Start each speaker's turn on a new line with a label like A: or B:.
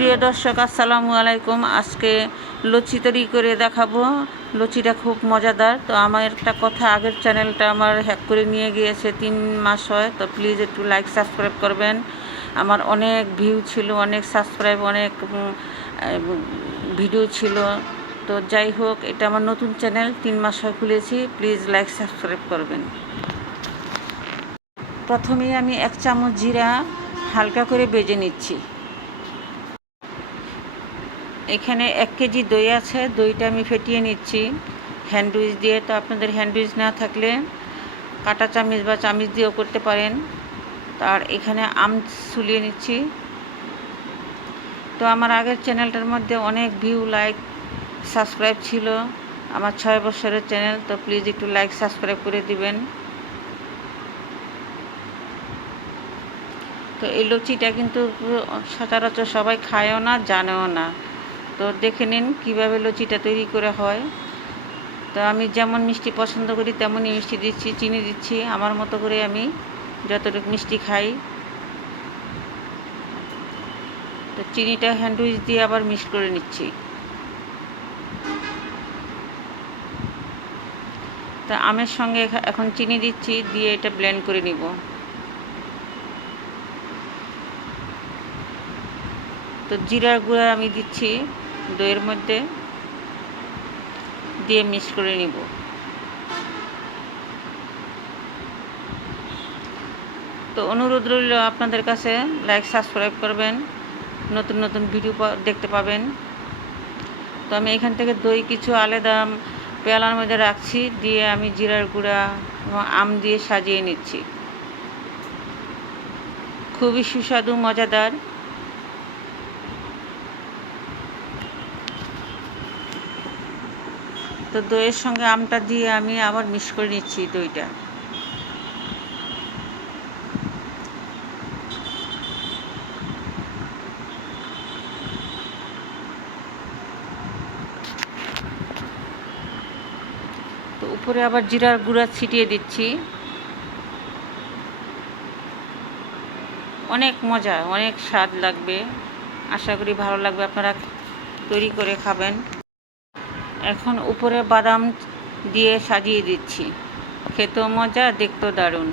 A: প্রিয় দর্শক, আসসালামু আলাইকুম। আজকে লুচি তৈরি করে দেখাবো। লুচিটা খুব মজাদার। তো আমার একটা কথা, আগের চ্যানেলটা আমার হ্যাক করে নিয়ে গিয়েছে তিন মাস হয়। তো প্লিজ একটু লাইক সাবস্ক্রাইব করবেন। আমার অনেক ভিউ ছিল, অনেক সাবস্ক্রাইব অনেক ভিডিও ছিল। তো যাই হোক, এটা আমার নতুন চ্যানেল, তিন মাস হয় খুলেছি। প্লিজ লাইক সাবস্ক্রাইব করবেন। প্রথমেই আমি এক চামচ জিরা হালকা করে বেজে নিচ্ছি। এখানে এক কেজি দই আছে, দইটা আমি ফেটিয়ে নিচ্ছি। হ্যান্ডউইচ দিয়ে, তো আপনাদের হ্যান্ডউইচ না থাকলে কাটা চামিচ বা চামিচ দিয়েও করতে পারেন। তার এখানে আম সুলিয়ে নিচ্ছি। তো আমার আগের চ্যানেলটার মধ্যে অনেক ভিউ লাইক সাবস্ক্রাইব ছিল। আমার ছয় বছরের চ্যানেল, তো প্লিজ একটু লাইক সাবস্ক্রাইব করে দিবেন। তো এই লুচিটা কিন্তু সচরাচর সবাই খায়ও না, জানেও না। তো দেখে নিন কীভাবে লুচিটা তৈরি করে হয়। তো আমি যেমন মিষ্টি পছন্দ করি, তেমনই মিষ্টি দিচ্ছি, চিনি দিচ্ছি। আমার মতো করে আমি যতটুকু মিষ্টি খাই। তো চিনিটা হ্যান্ডউইচ দিয়ে আবার মিক্স করে নিচ্ছি। তা আমের সঙ্গে এখন চিনি দিচ্ছি, দিয়ে এটা ব্লেন্ড করে নিব। তো জিরার গুঁড়া আমি দিচ্ছি। দইয়ের মধ্যে দিয়ে মিক্স করে নিব। তো অনুরোধ রইল আপনাদের কাছে লাইক সাবস্ক্রাইব করবেন, নতুন নতুন ভিডিও দেখতে পাবেন। তো আমি এখান থেকে দই কিছু আলাদা পেয়ালার মধ্যে রাখছি, দিয়ে আমি জিরার গুঁড়া এবং আম দিয়ে সাজিয়ে নিচ্ছি। খুবই সুস্বাদু, মজাদার। তো দইয়ের সঙ্গে আমটা দিয়ে আমি আবার মিক্স করে নিচ্ছি দইটা। তো উপরে আবার জিরার গুঁড়া ছিটিয়ে দিচ্ছি। অনেক মজা, অনেক স্বাদ লাগবে। আশা করি ভালো লাগবে। আপনারা তৈরি করে খাবেন। এখন উপরে বাদাম দিয়ে সাজিয়ে দিচ্ছি। খেতেও মজা দেখতেও দারুণ।